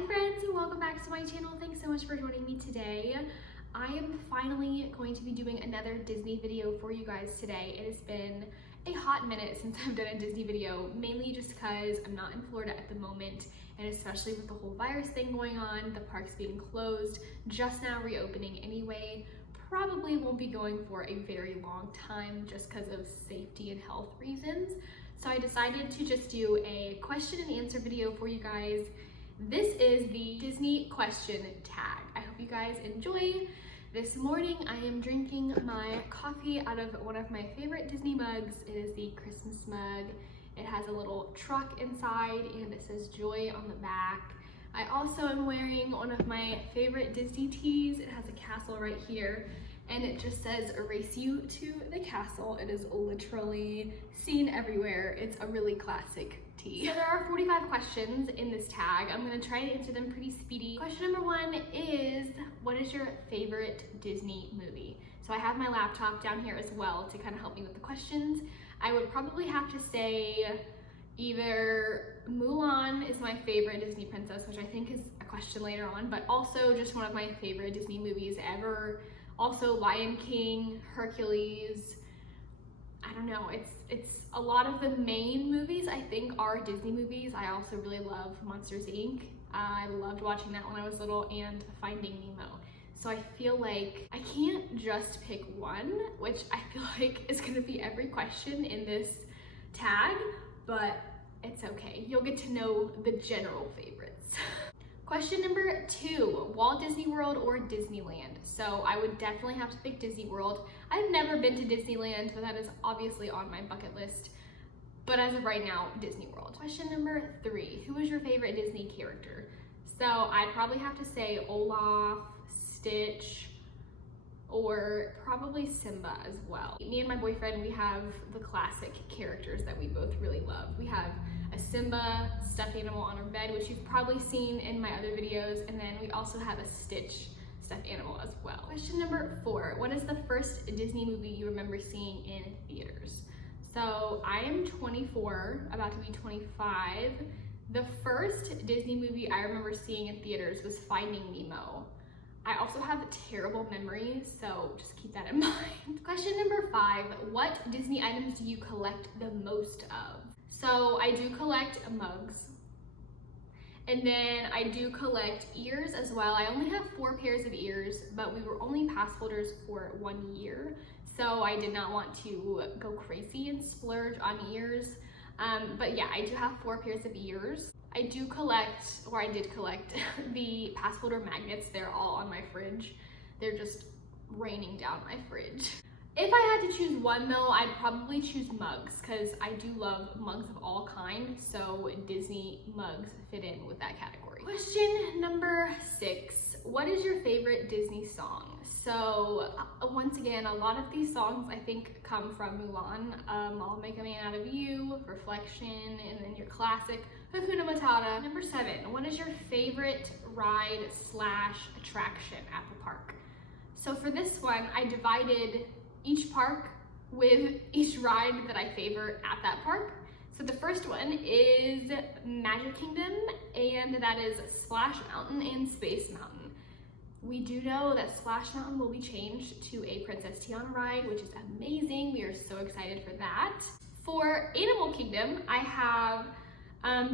Hi friends, and welcome back to my channel. Thanks so much for joining me today. I am finally going to be doing another Disney video for you guys today. It has been a hot minute since I've done a Disney video, mainly just because I'm not in Florida at the moment, and especially with the whole virus thing going on, the parks being closed, just now reopening anyway, probably won't be going for a very long time just because of safety and health reasons. So I decided to just do a question and answer video for you guys. This is the Disney question tag. I hope you guys enjoy. This morning I am drinking my coffee out of one of my favorite Disney mugs. It is the Christmas mug. It has a little truck inside and it says joy on the back. I also am wearing one of my favorite Disney tees. It has a castle right here and it just says erase you to the castle. It is literally seen everywhere. It's a really classic tee. So there are 45 questions in this tag. I'm gonna try to answer them pretty speedy. Question number 1 is, what is your favorite Disney movie? So I have my laptop down here as well to kind of help me with the questions. I would probably have to say either Mulan is my favorite Disney princess, which I think is a question later on, but also just one of my favorite Disney movies ever. Also Lion King, Hercules. I don't know, it's a lot of the main movies I think are Disney movies. I also really love Monsters Inc. I loved watching that when I was little, and Finding Nemo. So I feel like I can't just pick one, which I feel like is gonna be every question in this tag, but it's okay. You'll get to know the general favorites. Question number 2, Walt Disney World or Disneyland? So I would definitely have to pick Disney World. I've never been to Disneyland, but that is obviously on my bucket list. But as of right now, Disney World. Question number 3, who is your favorite Disney character? So I'd probably have to say Olaf, Stitch, or probably Simba as well. Me and my boyfriend, we have the classic characters that we both really love. We have a Simba stuffed animal on our bed, which you've probably seen in my other videos, and then we also have a Stitch stuffed animal as well. Question number 4, what is the first Disney movie you remember seeing in theaters? So I am 24, about to be 25. The first Disney movie I remember seeing in theaters was Finding Nemo. I also have terrible memories, so just keep that in mind. Question number 5, what Disney items do you collect the most of? So I do collect mugs, and then I do collect ears as well. I only have 4 pairs of ears, but we were only pass holders for 1 year, so I did not want to go crazy and splurge on ears. But yeah, I do have 4 pairs of ears. I do collect, or I did collect, the pass holder magnets. They're all on my fridge. They're just raining down my fridge. If I had to choose one though, I'd probably choose mugs, because I do love mugs of all kinds, so Disney mugs fit in with that category. Question number 6, what is your favorite Disney song? So once again, a lot of these songs I think come from Mulan. I'll Make a Man Out of You, Reflection, and then your classic Hakuna Matata. Number 7, what is your favorite ride / attraction at the park? So for this one, I divided each park with each ride that I favor at that park. So the first one is Magic Kingdom, and that is Splash Mountain and Space Mountain. We do know that Splash Mountain will be changed to a Princess Tiana ride, which is amazing. We are so excited for that. For Animal Kingdom, I have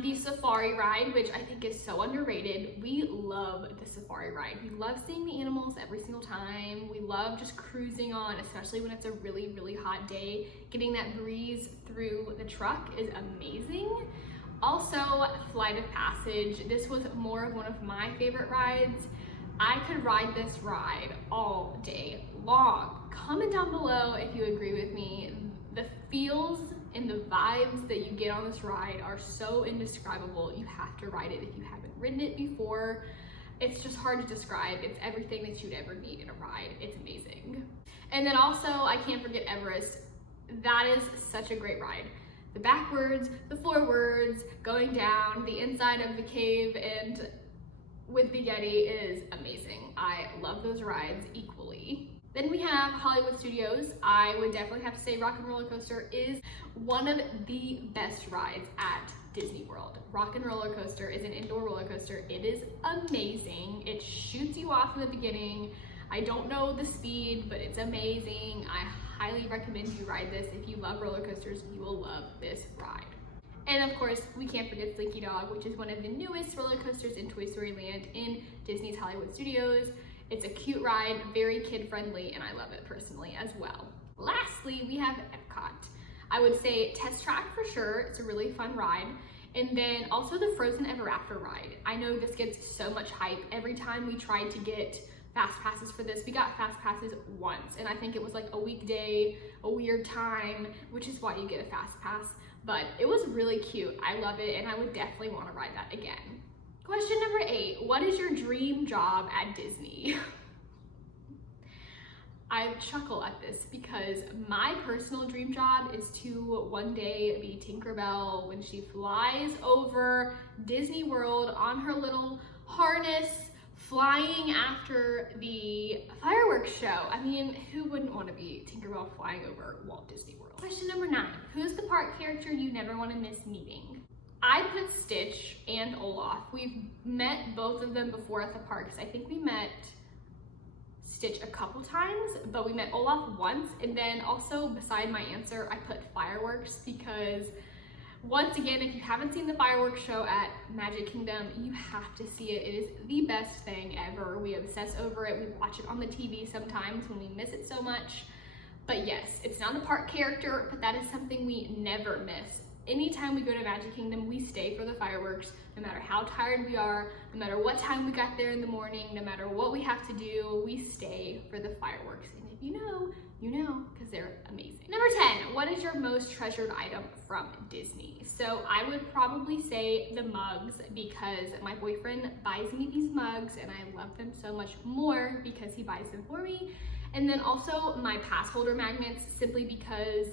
the Safari ride, which I think is so underrated. We love the Safari ride. We love seeing the animals every single time. We love just cruising on, especially when it's a really, really hot day. Getting that breeze through the truck is amazing. Also, Flight of Passage. This was more of one of my favorite rides. I could ride this ride all day long. Comment down below if you agree with me. The feels and the vibes that you get on this ride are so indescribable. You have to ride it if you haven't ridden it before. It's just hard to describe. It's everything that you'd ever need in a ride. It's amazing. And then also, I can't forget Everest. That is such a great ride. The backwards, the forwards, going down, the inside of the cave, and with the Yeti is amazing. I love those rides equally. Then we have Hollywood Studios. I would definitely have to say Rock and Roller Coaster is one of the best rides at Disney World. Rock and Roller Coaster is an indoor roller coaster. It is amazing. It shoots you off in the beginning. I don't know the speed, but it's amazing. I highly recommend you ride this. If you love roller coasters, you will love this ride. And of course, we can't forget Slinky Dog, which is one of the newest roller coasters in Toy Story Land in Disney's Hollywood Studios. It's a cute ride, very kid-friendly, and I love it personally as well. Lastly, we have Epcot. I would say Test Track for sure. It's a really fun ride. And then also the Frozen Ever After ride. I know this gets so much hype. Every time we tried to get fast passes for this, we got fast passes once, and I think it was like a weekday, a weird time, which is why you get a fast pass. But it was really cute. I love it, and I would definitely want to ride that again. Question number 8, what is your dream job at Disney? I chuckle at this because my personal dream job is to one day be Tinkerbell when she flies over Disney World on her little harness, flying after the fireworks show. I mean, who wouldn't want to be Tinkerbell flying over Walt Disney World? Question number 9, who's the park character you never want to miss meeting? I put Stitch and Olaf. We've met both of them before at the parks. I think we met Stitch a couple times, but we met Olaf once. And then also beside my answer, I put fireworks because once again, if you haven't seen the fireworks show at Magic Kingdom, you have to see it. It is the best thing ever. We obsess over it. We watch it on the TV sometimes when we miss it so much. But yes, it's not a park character, but that is something we never miss. Anytime we go to Magic Kingdom, we stay for the fireworks, no matter how tired we are, no matter what time we got there in the morning, no matter what we have to do, we stay for the fireworks. And if you know, because they're amazing. Number 10, what is your most treasured item from Disney? So I would probably say the mugs because my boyfriend buys me these mugs and I love them so much more because he buys them for me. And then also my pass holder magnets, simply because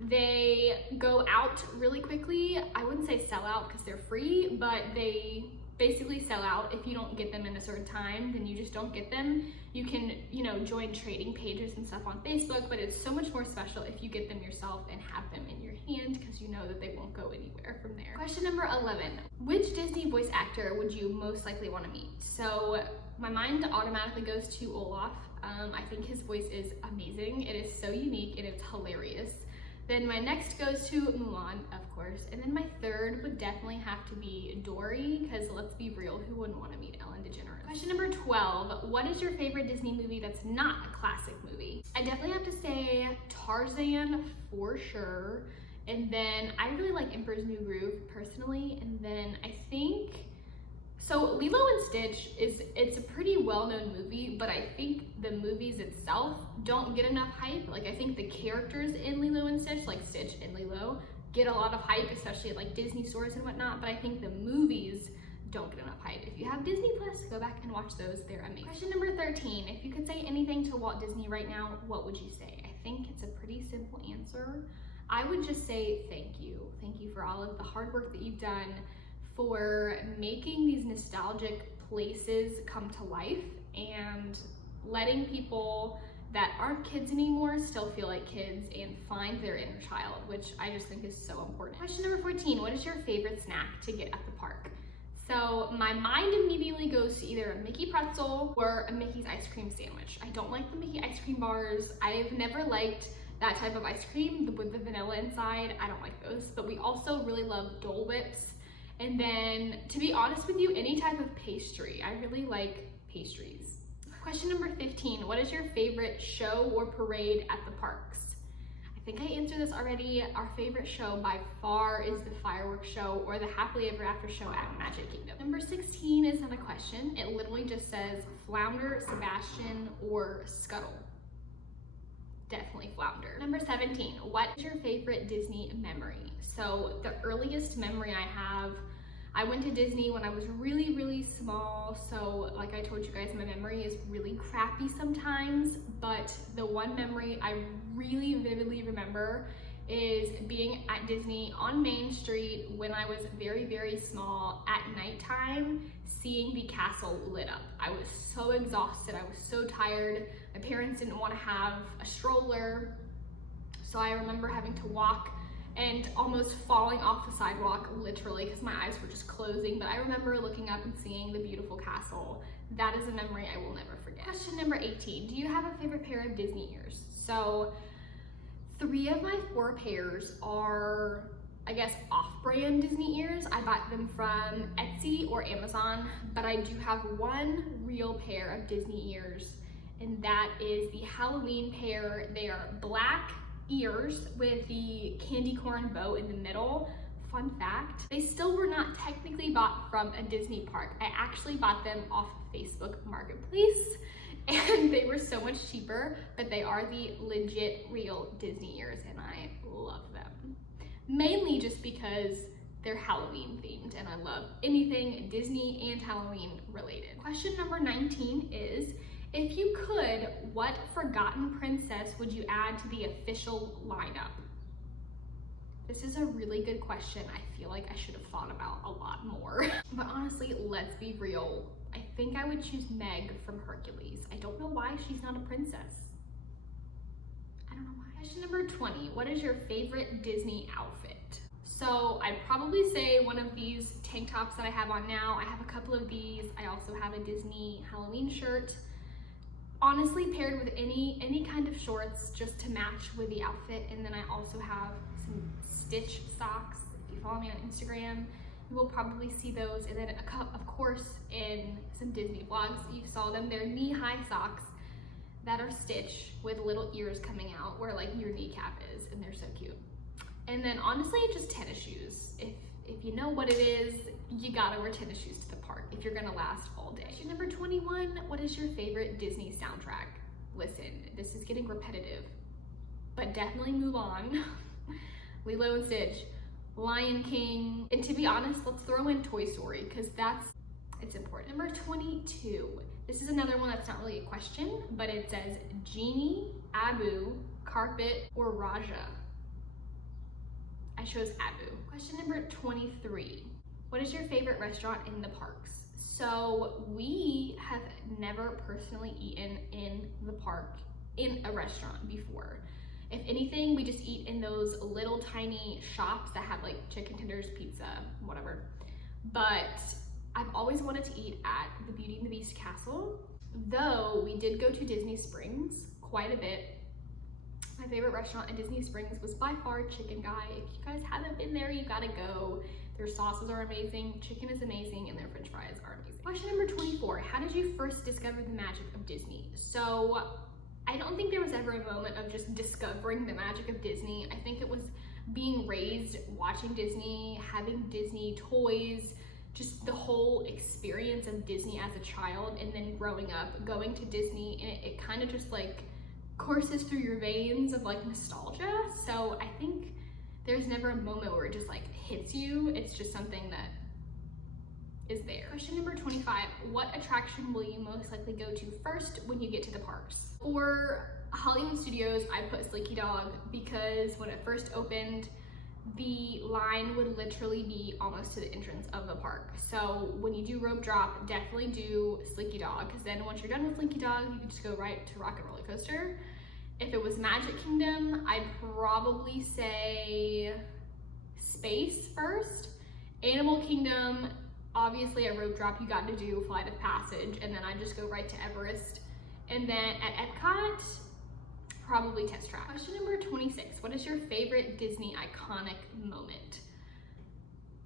they go out really quickly. I wouldn't say sell out because they're free, but they basically sell out. If you don't get them in a certain time, then you just don't get them. You can, join trading pages and stuff on Facebook, but it's so much more special if you get them yourself and have them in your hand because you know that they won't go anywhere from there. Question number 11, which Disney voice actor would you most likely want to meet? So my mind automatically goes to Olaf. I think his voice is amazing. It is so unique and it's hilarious. Then my next goes to Mulan, of course. And then my third would definitely have to be Dory, because let's be real, who wouldn't want to meet Ellen DeGeneres? Question number 12, what is your favorite Disney movie that's not a classic movie? I definitely have to say Tarzan for sure. And then I really like Emperor's New Groove personally. And then I think, so Lilo and Stitch it's a pretty well-known movie, but I think the movies itself don't get enough hype. Like I think the characters in Lilo and Stitch, like Stitch and Lilo, get a lot of hype, especially at like Disney stores and whatnot, but I think the movies don't get enough hype. If you have Disney Plus, go back and watch those, they're amazing. Question number 13, if you could say anything to Walt Disney right now, what would you say? I think it's a pretty simple answer. I would just say thank you. Thank you for all of the hard work that you've done, for making these nostalgic places come to life and letting people that aren't kids anymore still feel like kids and find their inner child, which I just think is so important. Question number 14, what is your favorite snack to get at the park? So my mind immediately goes to either a Mickey pretzel or a Mickey's ice cream sandwich. I don't like the Mickey ice cream bars. I've never liked that type of ice cream with the vanilla inside. I don't like those, but we also really love Dole Whips. And then, to be honest with you, any type of pastry. I really like pastries. Question number 15, what is your favorite show or parade at the parks? I think I answered this already. Our favorite show by far is the fireworks show or the Happily Ever After show at Magic Kingdom. Number 16 is not a question. It literally just says Flounder, Sebastian, or Scuttle. Definitely Flounder. Number 17, what is your favorite Disney memory? So the earliest memory I have, I went to Disney when I was really, really small. So like I told you guys, my memory is really crappy sometimes, but the one memory I really vividly remember is being at Disney on Main Street when I was very, very small at nighttime, seeing the castle lit up. I was so exhausted, I was so tired. My parents didn't want to have a stroller, so I remember having to walk and almost falling off the sidewalk, literally, because my eyes were just closing. But I remember looking up and seeing the beautiful castle. That is a memory I will never forget. Question number 18, do you have a favorite pair of Disney ears? So 3 of my 4 pairs are, I guess, off-brand Disney ears. I bought them from Etsy or Amazon, but I do have one real pair of Disney ears, and that is the Halloween pair. They are black ears with the candy corn bow in the middle. Fun fact, they still were not technically bought from a Disney park. I actually bought them off Facebook Marketplace, and they were so much cheaper, but they are the legit real Disney ears, and I love them. Mainly just because they're Halloween themed, and I love anything Disney and Halloween related. Question number 19 is, if you could, what forgotten princess would you add to the official lineup? This is a really good question. I feel like I should have thought about a lot more. But honestly, let's be real. I think I would choose Meg from Hercules. I don't know why she's not a princess. I don't know why. Question number 20, what is your favorite Disney outfit? So I'd probably say one of these tank tops that I have on now. I have a couple of these. I also have a Disney Halloween shirt. Honestly, paired with any kind of shorts just to match with the outfit. And then I also have some Stitch socks. If you follow me on Instagram, you will probably see those. And then of course in some Disney vlogs, you saw them. They're knee-high socks that are Stitch with little ears coming out where like your kneecap is, and they're so cute. And then honestly, just tennis shoes. If you know what it is, you gotta wear tennis shoes to the park if you're gonna last all day. Question number 21, what is your favorite Disney soundtrack? Listen, this is getting repetitive, but definitely move on. Lilo and Stitch, Lion King, and to be honest, let's throw in Toy Story, because it's important. Number 22, this is another one that's not really a question, but it says Genie, Abu, Carpet, or Raja. I chose Abu. Question number 23. What is your favorite restaurant in the parks? So we have never personally eaten in the park in a restaurant before. If anything, we just eat in those little tiny shops that have like chicken tenders, pizza, whatever. But I've always wanted to eat at the Beauty and the Beast castle, though we did go to Disney Springs quite a bit. My favorite restaurant at Disney Springs was by far Chicken Guy. If you guys haven't been there, you gotta go. Their sauces are amazing, chicken is amazing, and their french fries are amazing. Question number 24, how did you first discover the magic of Disney? So I don't think there was ever a moment of just discovering the magic of Disney. I think it was being raised watching Disney, having Disney toys, just the whole experience of Disney as a child, and then growing up, going to Disney, and it kind of just like courses through your veins of like nostalgia. So I think there's never a moment where it just like hits you. It's just something that is there. Question number 25, what attraction will you most likely go to first when you get to the parks? For Hollywood Studios, I put Slinky Dog because when it first opened, the line would literally be almost to the entrance of the park. So when you do rope drop, definitely do Slinky Dog, because then once you're done with Slinky Dog, you can just go right to Rock and Roller Coaster. If it was Magic Kingdom, I'd probably say Space first. Animal Kingdom, obviously a rope drop, you got to do Flight of Passage, and then I just go right to Everest. And then at Epcot, probably Test Track. Question number 26, what is your favorite Disney iconic moment?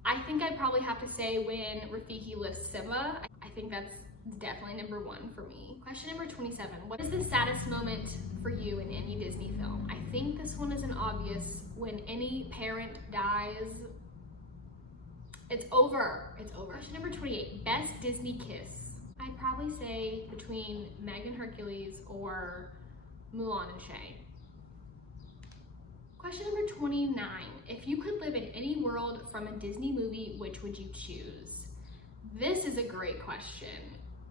I think I'd probably have to say when Rafiki lifts Simba. I think that's definitely number 1 for me. Question number 27, what is the saddest moment for you in any Disney film? I think this one is an obvious. When any parent dies, it's over, it's over. Question number 28, best Disney kiss. I'd probably say between Meg and Hercules or Mulan and Shay. Question number 29, if you could live in any world from a Disney movie, which would you choose? This is a great question.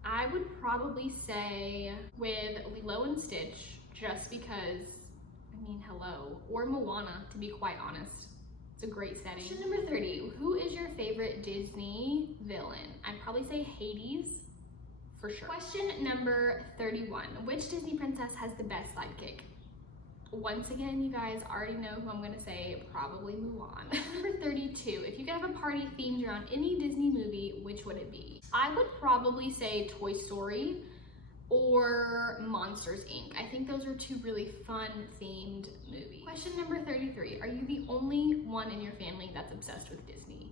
I would probably say with Lilo and Stitch, just because I mean, hello. Or Moana, to be quite honest. It's a great setting. Question number 30. Who is your favorite Disney villain? I'd probably say Hades, for sure. Question number 31. Which Disney princess has the best sidekick? Once again, you guys already know who I'm gonna say, probably Mulan. Number 32. If you could have a party themed around any Disney movie, which would it be? I would probably say Toy Story or Monsters, Inc. I think those are two really fun themed movies. Question number 33. Are you the only one in your family that's obsessed with Disney?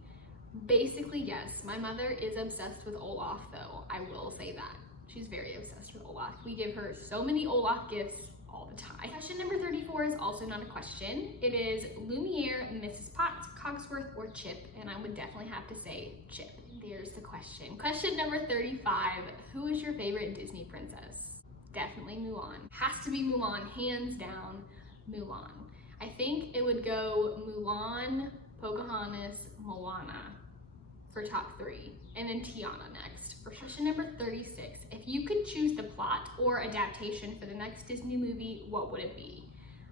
Basically, yes. My mother is obsessed with Olaf, though. I will say that. She's very obsessed with Olaf. We give her so many Olaf gifts all the time. Question number 34 is also not a question. It is Lumiere, Mrs. Potts, Cogsworth, or Chip, and I would definitely have to say Chip. There's the question. Question number 35. Who is your favorite Disney princess? Definitely Mulan. Has to be Mulan, hands down, Mulan. I think it would go Mulan, Pocahontas, Moana for top 3, and then Tiana next. For question number 36. If you could choose the plot or adaptation for the next Disney movie, what would it be?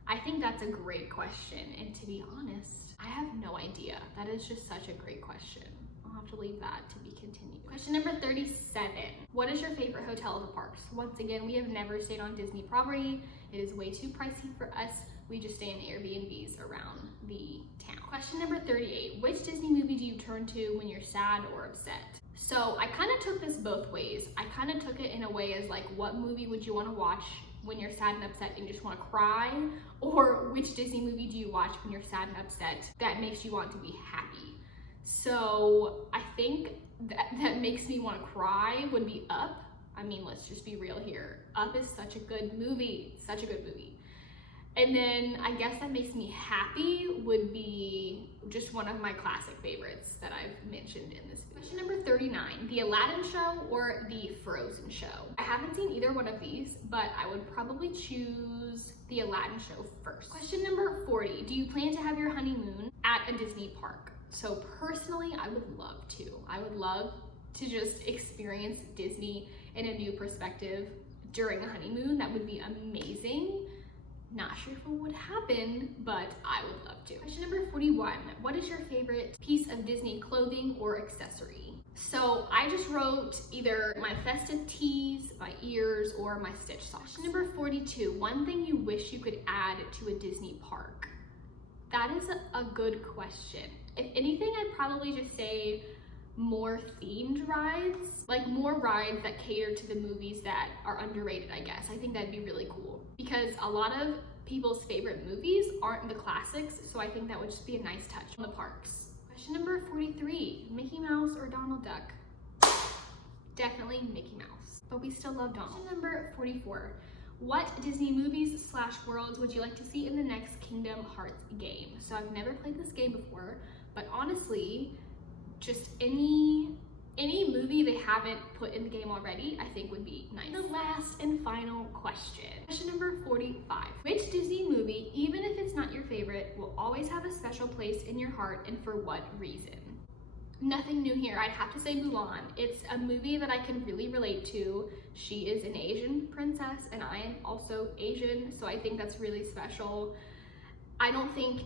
I think that's a great question, and to be honest, I have no idea. That is just such a great question. I'll have to leave that to be continued. Question number 37. What is your favorite hotel at the parks? Once again, we have never stayed on Disney property. It is way too pricey for us. We just stay in Airbnbs around the town. Question number 38. Which Disney movie do you turn to when you're sad or upset? So I kind of took this both ways. I kind of took it in a way as like, what movie would you want to watch when you're sad and upset and you just want to cry? Or which Disney movie do you watch when you're sad and upset that makes you want to be happy? So I think that makes me want to cry would be Up. I mean, let's just be real here. Up is such a good movie, such a good movie. And then I guess that makes me happy would be just one of my classic favorites that I've mentioned in this video. Question number 39, the Aladdin show or the Frozen show? I haven't seen either one of these, but I would probably choose the Aladdin show first. Question number 40, do you plan to have your honeymoon at a Disney park? So personally, I would love to. I would love to just experience Disney in a new perspective during a honeymoon. That would be amazing. Not sure if it would happen, but I would love to. Question number 41. What is your favorite piece of Disney clothing or accessory? So I just wrote either my festive tees, my ears, or my Stitch socks. Question number 42. One thing you wish you could add to a Disney park? That is a good question. If anything, I'd probably just say more themed rides, like more rides that cater to the movies that are underrated, I guess. I think that'd be really cool because a lot of people's favorite movies aren't the classics, so I think that would just be a nice touch on the parks. Question number 43, Mickey Mouse or Donald Duck? Definitely Mickey Mouse, but we still love Donald. Question number 44, what Disney movies / worlds would you like to see in the next Kingdom Hearts game? So I've never played this game before, but honestly, just any movie they haven't put in the game already, I think would be nice. The last and final question. Question number 45. Which Disney movie, even if it's not your favorite, will always have a special place in your heart, and for what reason? Nothing new here. I'd have to say Mulan. It's a movie that I can really relate to. She is an Asian princess, and I am also Asian, so I think that's really special. I don't think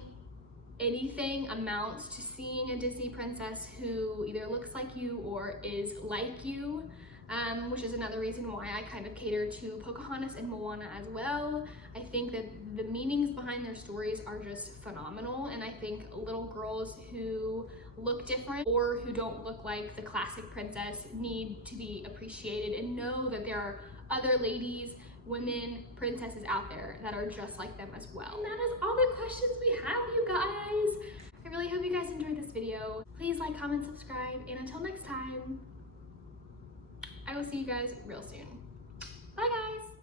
anything amounts to seeing a Disney princess who either looks like you or is like you, which is another reason why I kind of cater to Pocahontas and Moana as well. I think that the meanings behind their stories are just phenomenal, and I think little girls who look different or who don't look like the classic princess need to be appreciated and know that there are other ladies, women, princesses out there that are just like them as well. And that is all the questions we have, you guys. I really hope you guys enjoyed this video. Please like, comment, subscribe, and until next time, I will see you guys real soon. Bye guys.